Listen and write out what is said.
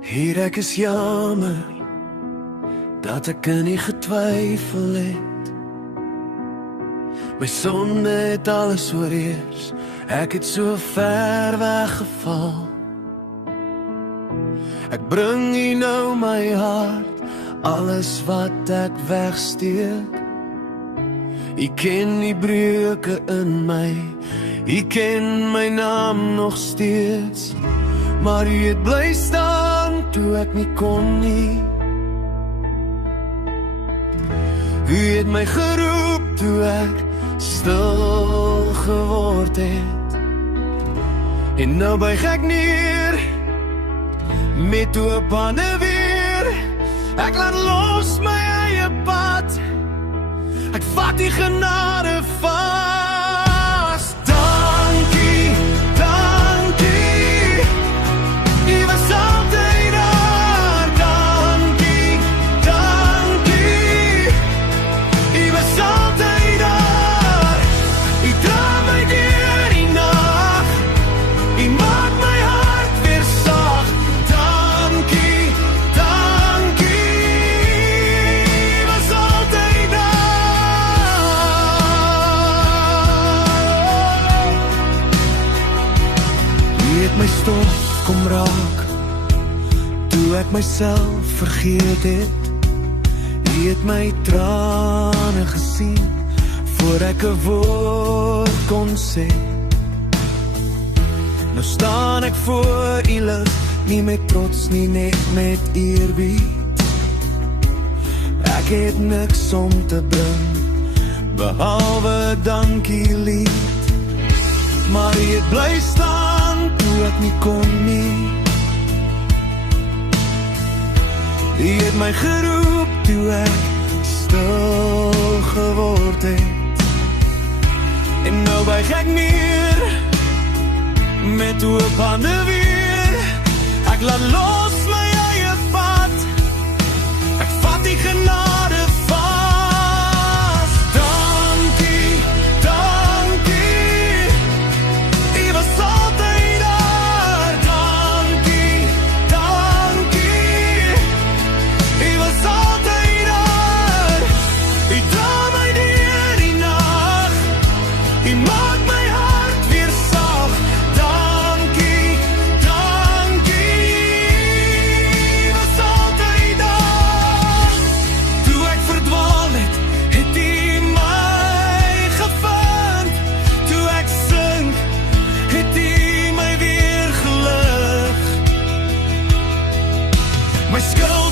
Hier ek is jammer dat ek nie getwyfel het. My sonde het alles oorheers, ek het so ver weggeval. Ek bring hier nou my hart, alles wat ek wegsteek. U ken die breuke in my, u ken my naam nog steeds. Maar u het bly staan toe ek nie kon nie. U het my geroep toe ek stil geword het. En nou buig ek neer, met oop hande weer. Ek laat los my eie pad, ek vat die genade vas. Dankie, dankie, u was altyd daar. Dankie, dankie, u was altyd daar. U dra my deur die nag, u maak my hart weer sag. Dankie, dankie, u was altyd daar. U het my stof kom raak, toe ek myself vergeet het. U het my trane gesien, voor ek 'n woord kon sê. Nou staan ek voor u lig, nie met trots nie, net met eerbied. Ek het niks om te bring, behalwe dankie lied. Maar u het bly staan, toe ek nie kon nie. U het my geroep, toe ek stil geword het. En nou buig ek neer, met oop hande weer. Ek laat los my eie pad, ek vat die genade vas. Dankie, dankie, u was altyd daar. Dankie, dankie, u was altyd daar. U dra my deur die nag, u maak my hart weer sag. Dankie, dankie, u was altyd daar. Toe ek verdwaal het u my gevind. Toe ek sink, het u my weer gelig. My skuld